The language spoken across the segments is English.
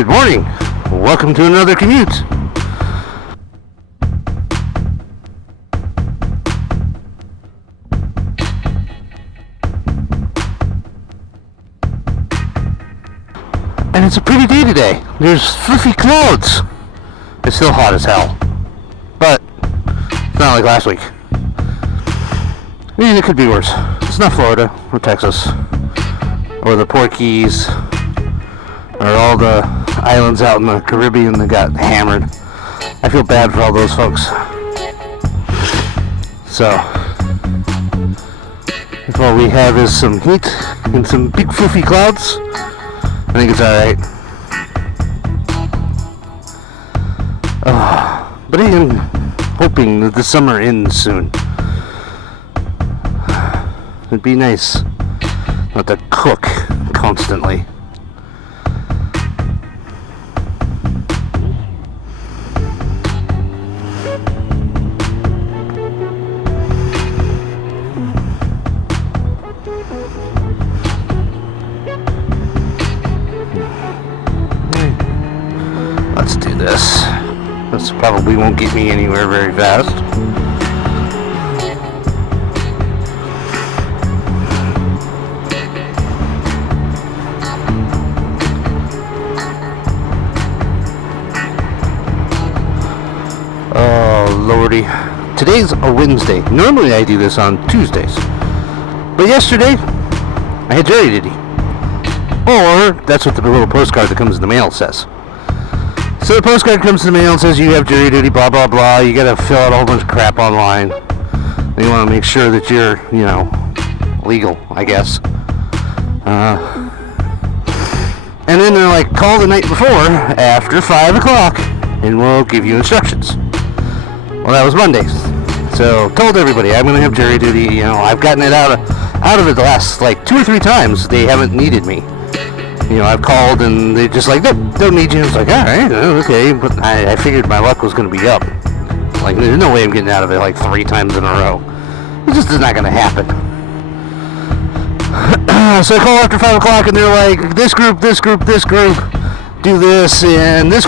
Good morning. Welcome to another commute. And it's a pretty day today. There's fluffy clouds. It's still hot as hell. But it's not like last week. I mean, it could be worse. It's not Florida or Texas or the Porkies or all the islands out in the Caribbean that got hammered. I feel bad for all those folks. So, if all we have is some heat and some big fluffy clouds, I think it's alright. But I am hoping that the summer ends soon. It'd be nice not to cook constantly. Let's do this. This probably won't get me anywhere very fast. Oh, Lordy. Today's a Wednesday. Normally I do this on Tuesdays. But yesterday, I had jury duty. Or, that's what the little postcard that comes in the mail says. So the postcard comes in the mail and says you have jury duty, blah, blah, blah. You gotta fill out a whole bunch of crap online. And you wanna make sure that you're, legal, I guess. And then they're like, call the night before, after 5 o'clock, and we'll give you instructions. Well, that was Monday. So, told everybody, I'm gonna have jury duty. I've gotten it out of it the last, 2 or 3 times. They haven't needed me. I've called and they just don't need you. It's like, alright, okay. But I figured my luck was going to be up. There's no way I'm getting out of it 3 times in a row. It just is not going to happen. So I call after 5 o'clock and they're like, this group, do this, and this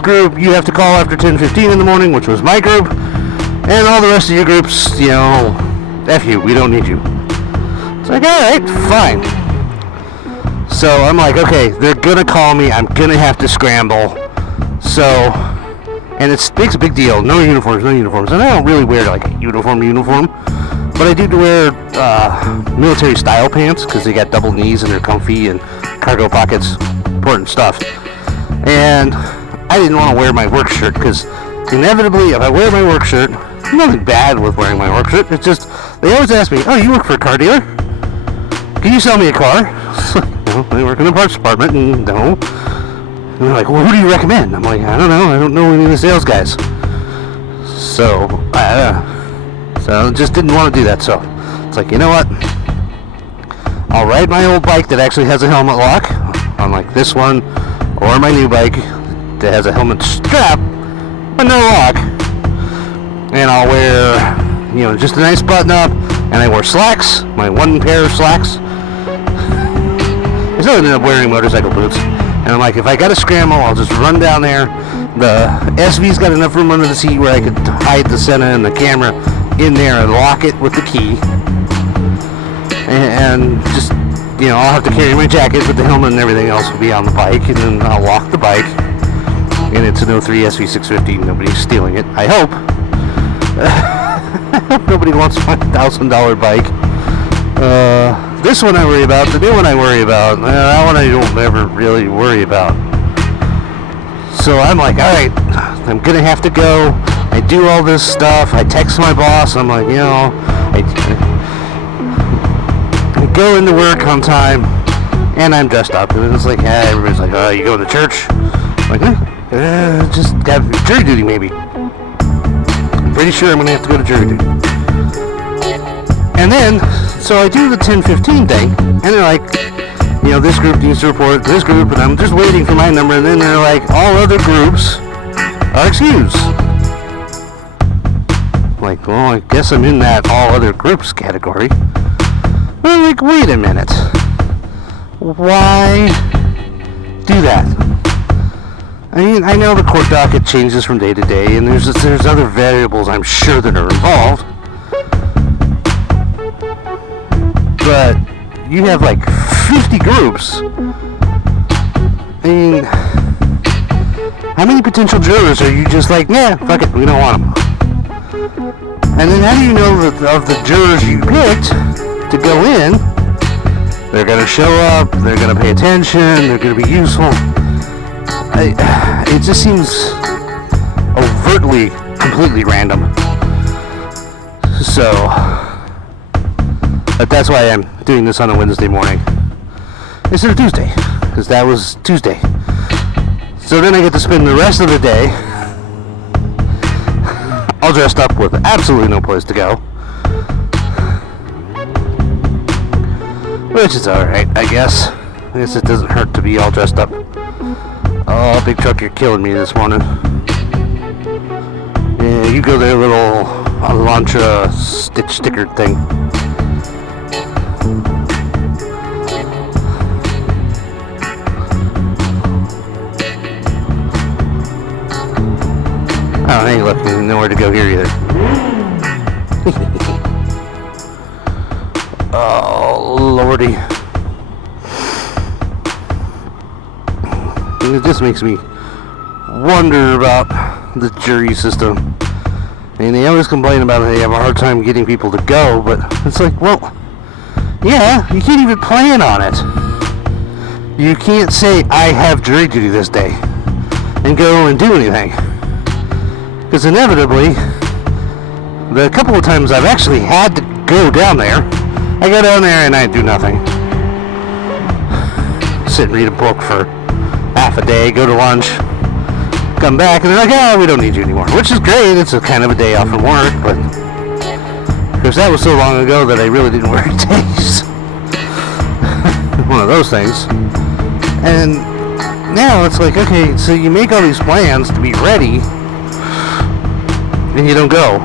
group, you have to call after 10:15 in the morning, which was my group, and all the rest of your groups, F you, we don't need you. It's like, alright, fine. So I'm like, okay, they're gonna call me, I'm gonna have to scramble. So, and it makes a big deal, no uniforms. And I don't really wear a uniform, but I do wear military style pants, because they got double knees and they're comfy and cargo pockets, important stuff. And I didn't want to wear my work shirt, because inevitably, if I wear my work shirt, nothing bad with wearing my work shirt, it's just, they always ask me, oh, you work for a car dealer? Can you sell me a car? I work in the parts department, and no. And they're like, well, who do you recommend? I'm like, I don't know. I don't know any of the sales guys. So I just didn't want to do that. So it's like, you know what? I'll ride my old bike that actually has a helmet lock, unlike this one, or my new bike that has a helmet strap, but no lock. And I'll wear, just a nice button up, and I wear slacks, my one pair of slacks. I still ended up wearing motorcycle boots. And I'm like, if I gotta scramble, I'll just run down there. The SV's got enough room under the seat where I could hide the Senna and the camera in there and lock it with the key. And just, I'll have to carry my jacket, but the helmet and everything else will be on the bike. And then I'll lock the bike. And it's an 03 SV650. Nobody's stealing it. I hope. Nobody wants my $1,000 bike. This one I worry about. The new one I worry about. That one I don't ever really worry about. So I'm like, alright, I'm gonna have to go. I do all this stuff. I text my boss. I'm like, I go into work on time, and I'm dressed up. And it's like, everybody's like, oh, you going to church? I'm like, just have jury duty maybe. I'm pretty sure I'm gonna have to go to jury duty. And then, so I do the 10:15 thing, and they're like, this group needs to report to this group, and I'm just waiting for my number, and then they're like, all other groups are excused. Like, well, I guess I'm in that all other groups category. I'm like, wait a minute. Why do that? I mean, I know the court docket changes from day to day, and there's other variables I'm sure that are involved. But you have like 50 groups. I mean, how many potential jurors are you just like, nah, fuck it, we don't want them? And then how do you know that of the jurors you picked to go in, they're going to show up, they're going to pay attention, they're going to be useful? It just seems overtly, completely random. So, but that's why I'm doing this on a Wednesday morning instead of Tuesday, because that was Tuesday. So then I get to spend the rest of the day all dressed up with absolutely no place to go. Which is alright, I guess. I guess it doesn't hurt to be all dressed up. Oh, big truck, you're killing me this morning. Yeah, you go there, little Elantra stitch sticker thing. Oh, hey, look, there's nowhere to go here either. Oh, lordy. It just makes me wonder about the jury system. And they always complain about it, they have a hard time getting people to go, but it's like, well, yeah, you can't even plan on it. You can't say, I have jury duty this day, and go and do anything. Because inevitably, the couple of times I've actually had to go down there, I go down there and I do nothing. Sit and read a book for half a day, go to lunch, come back, and they're like, oh, we don't need you anymore. Which is great, it's a kind of a day off from work, but because that was so long ago that I really didn't work days. One of those things. And now it's like, okay, so you make all these plans to be ready, and you don't go.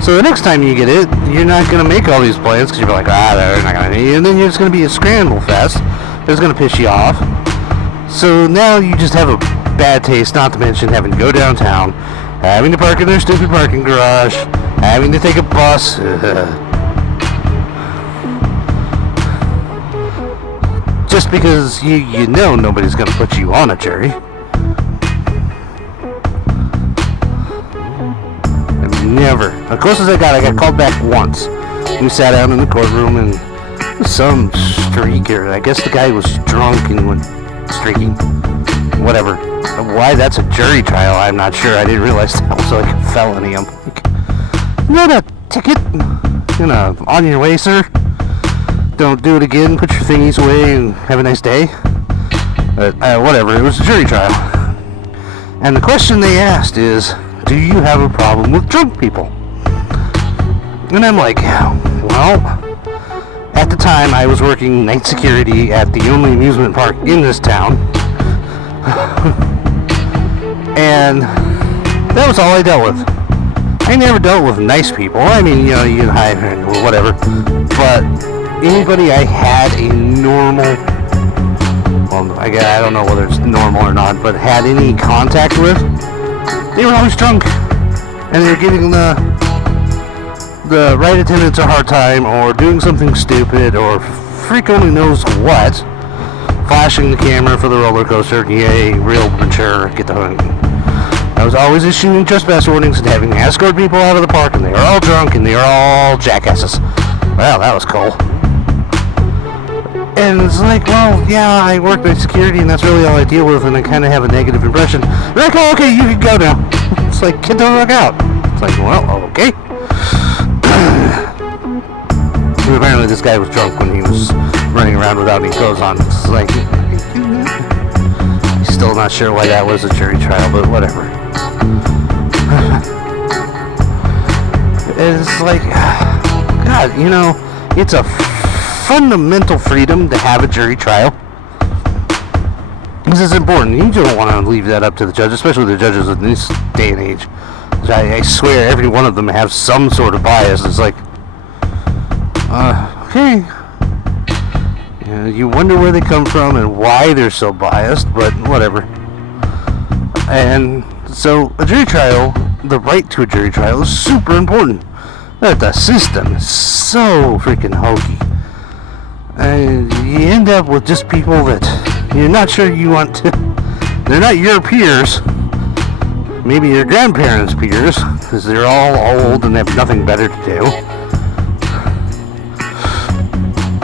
So the next time you get it, you're not going to make all these plans because you're like, they're not going to need you, and then it's going to be a scramble fest. It's going to piss you off. So now you just have a bad taste, not to mention having to go downtown, having to park in their stupid parking garage, having to take a bus. Just because you know nobody's going to put you on a jury. Never. The closest I got called back once. We sat down in the courtroom and some streaker, I guess the guy was drunk and went streaking. Whatever. Why that's a jury trial, I'm not sure. I didn't realize that was like a felony. I'm like, not a ticket? On your way, sir? Don't do it again. Put your thingies away and have a nice day. Whatever. It was a jury trial. And the question they asked is, do you have a problem with drunk people? And I'm like, well, at the time I was working night security at the only amusement park in this town. And that was all I dealt with. I never dealt with nice people. I mean, you can hide or whatever. But anybody I had a normal, well, I don't know whether it's normal or not, but had any contact with, they were always drunk, and they were giving the right attendants a hard time, or doing something stupid, or freak only knows what, flashing the camera for the roller coaster. Yay, real mature, get the hook. I was always issuing trespass warnings and having to escort people out of the park, and they were all drunk, and they were all jackasses. Well, that was cool. And it's like, well, yeah, I work night security, and that's really all I deal with, and I kind of have a negative impression. They're like, oh, okay, you can go now. It's like, get the fuck out. It's like, well, okay. Apparently this guy was drunk when he was running around without any clothes on. It's like, he's still not sure why that was a jury trial, but whatever. It's like, God, it's a fundamental freedom to have a jury trial. This is important. You don't want to leave that up to the judge, especially the judges in this day and age. I swear every one of them have some sort of bias. It's like, okay. You wonder where they come from and why they're so biased, but whatever. And so a jury trial, the right to a jury trial, is super important. But the system is so freaking hokey. And you end up with just people that you're not sure you want to. They're not your peers. Maybe your grandparents' peers, because they're all old and have nothing better to do.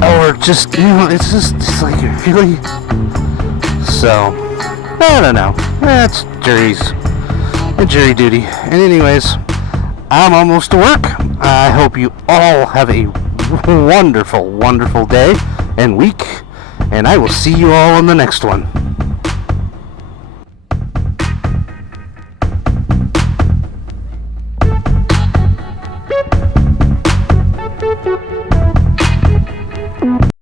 Or just, it's like really. So, I don't know. That's jury duty. And anyways, I'm almost to work. I hope you all have a wonderful, wonderful day and week, and I will see you all on the next one.